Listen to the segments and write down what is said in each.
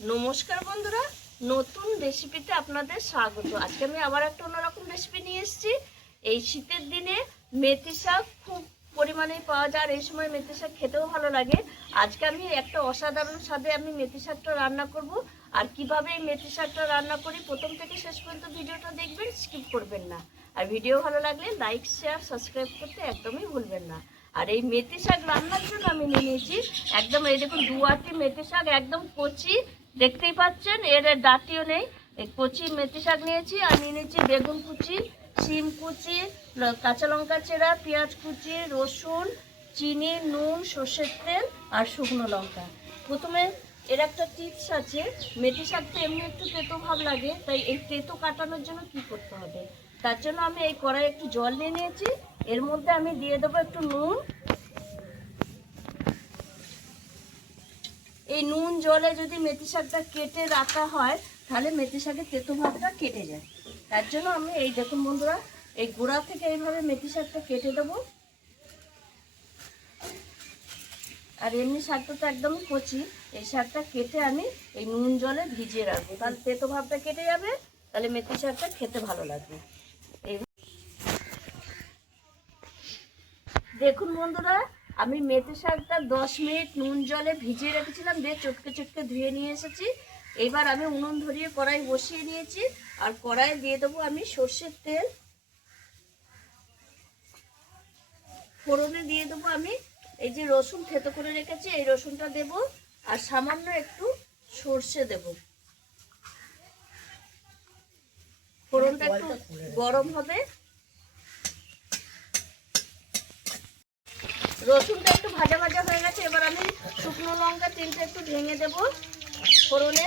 নমস্কার বন্ধুরা, নতুন রেসিপিতে আপনাদের স্বাগত। আজকে আমি আবার একটা অন্যরকম রেসিপি নিয়ে এসেছি। এই শীতের দিনে মেথি শাক খুব পরিমাণে পাওয়া যায় আর এই সময় মেথি শাক খেতেও ভালো লাগে। আজকে আমি একটা অসাধারণ স্বাদে আমি মেথি শাকটা রান্না করব। আর কীভাবে এই মেথি শাকটা রান্না করি প্রথম থেকে শেষ পর্যন্ত ভিডিওটা দেখবেন স্কিপ করবেন না। আর ভিডিও ভালো লাগলে লাইক শেয়ার সাবস্ক্রাইব করতে একদমই ভুলবেন না। আর এই মেথি শাক রান্নার জন্য আমি নিয়ে নিয়েছি। একদম এই দেখুন, দু আটি মেথি শাক, একদম কচি, দেখতেই পাচ্ছেন, এর ডাটিও নেই। কচি মেথি শাক নিয়েছি, আর নিয়ে নিয়েছি বেগুন কুচি, শিম কুচি কাঁচা লঙ্কা চেরা, পেঁয়াজ কুচি, রসুন, চিনি, নুন, সর্ষের তেল, আর শুকনো লঙ্কা। প্রথমে এর একটা টিপস আছে, মেথি শাক তো এমনি একটু তেতো ভাব লাগে, তাই এই তেতো কাটানোর জন্য কি করতে হবে? তার জন্য আমি এই কড়াই একটু জল নিয়ে নিয়েছি এর মধ্যে আমি দিয়ে দেবো একটু নুন। এই নুন জলে যদি মেথি শাকটা কেটে রাখা হয়, তাহলে মেথি শাকের তেতো ভাবটা কেটে যায়। তার জন্য আমি এই দেখুন বন্ধুরা, এই গোড়া থেকে এইভাবে মেথি শাকটা কেটে দেবো। আর এমনি শাকটা তো একদম কচি, এই শাকটা কেটে আমি এই নুন জলে ভিজিয়ে রাখব। তাহলে তেতো ভাবটা কেটে যাবে, তাহলে মেথি শাকটা খেতে ভালো লাগবে এই দেখুন বন্ধুরা আমি মেথি শাকটা দশ মিনিট নুন জলে ভিজিয়ে রেখেছিলাম দিয়ে চটকে চটকে ধুয়ে নিয়ে এসেছি। এবার আমি উনুন ধরিয়ে কড়াই বসিয়ে নিয়েছি আর কড়াই দিয়ে দেবো আমি সর্ষের তেল। ফোড়নে দিয়ে দেবো আমি এই যে রসুন থেতো করে রেখেছি এই রসুনটা দেব আর সামান্য একটু সর্ষে দেব। ফোড়নটা একটু গরম হবে রসুনটা একটু ভাজা ভাজা হয়ে গেছে, এবার আমি শুকনো লঙ্কা তিনটে একটু ভেঙে দেব ফোড়নে।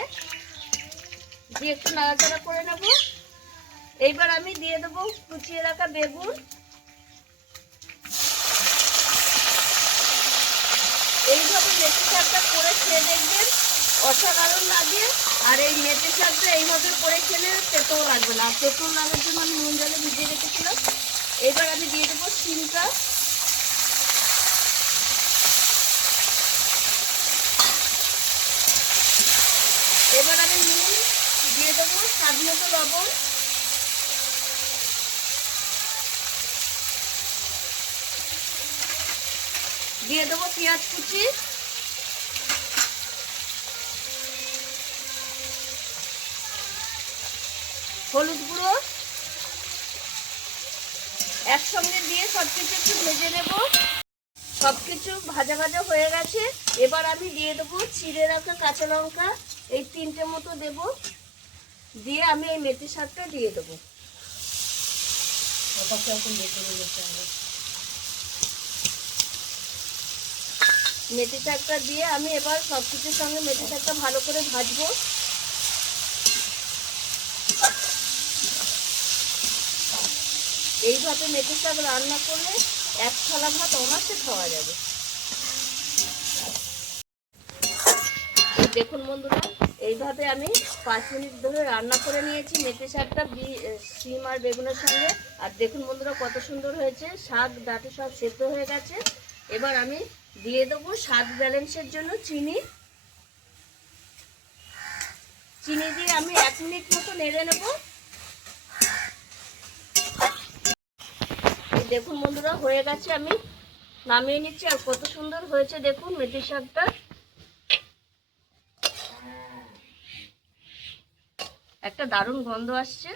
দিয়ে একটু নাড়াচাড়া করে নেব। এইবার আমি দিয়ে দেবো কুচিয়ে রাখা বেগুন। এইভাবে মেথি শাকটা করে খেয়ে দেখবেন অসাধারণ লাগে, আর এই মেথি শাকটা এইভাবে করে খেলে তেতো লাগবে না। তেতো লাগার জন্য আমি নুন জলে ভিজিয়ে রেখেছিলাম। এবার আমি দিয়ে দেবো সিমটা এবার আমি নুন দিয়ে দেবো স্বাদ লবণ দিয়ে দেবো পেঁয়াজ কুচি। হলুদ গুঁড়ো। একসঙ্গে দিয়ে সব কিছু একটু ভেজে নেব। সব কিছু ভাজা ভাজা হয়ে গেছে। এবার আমি দিয়ে দেবো চিড়ে রাখা কাঁচা লঙ্কা। এই তিনটে মতো দেব। দিয়ে আমি এই মেথি শাকটা দিয়ে দেবো। মেথি শাকটা দিয়ে আমি এবার সব কিছুর সঙ্গে মেথি শাকটা ভালো করে ভাজবো। এইভাবে মেথি শাক রান্না করলে এক থালা ভাত অনাসে খাওয়া যাবে। দেখুন বন্ধুরা এইভাবে আমি পাঁচ মিনিট ধরে রান্না করে নিয়েছি, মেথি শাকটা শিম আর বেগুনের সঙ্গে। আর দেখুন বন্ধুরা কত সুন্দর হয়েছে, শাক, ডাটি সব সেদ্ধ হয়ে গেছে। এবার আমি দিয়ে দেবো স্বাদ ব্যালেন্সের জন্য চিনি। চিনি দিয়ে আমি এক মিনিট মতো নেড়ে নেব। দেখুন বন্ধুরা, হয়ে গেছে, আমি নামিয়ে নিচ্ছি। আর কত সুন্দর হয়েছে দেখুন মেথি শাকটা। একটা দারুণ গন্ধ আসছে।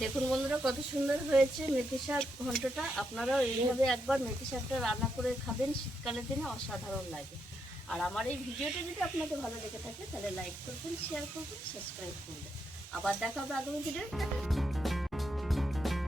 দেখুন বন্ধুরা, কত সুন্দর হয়েছে মেথি শাক ঘন্টটা আপনারাও এইভাবে একবার মেথি শাকটা রান্না করে খাবেন। শীতকালের দিনে অসাধারণ লাগে। আর আমার এই ভিডিওটা যদি আপনাদের ভালো লেগে থাকে, তাহলে লাইক করবেন শেয়ার করবেন সাবস্ক্রাইব করবেন। আবার দেখা হবে আগামী ভিডিও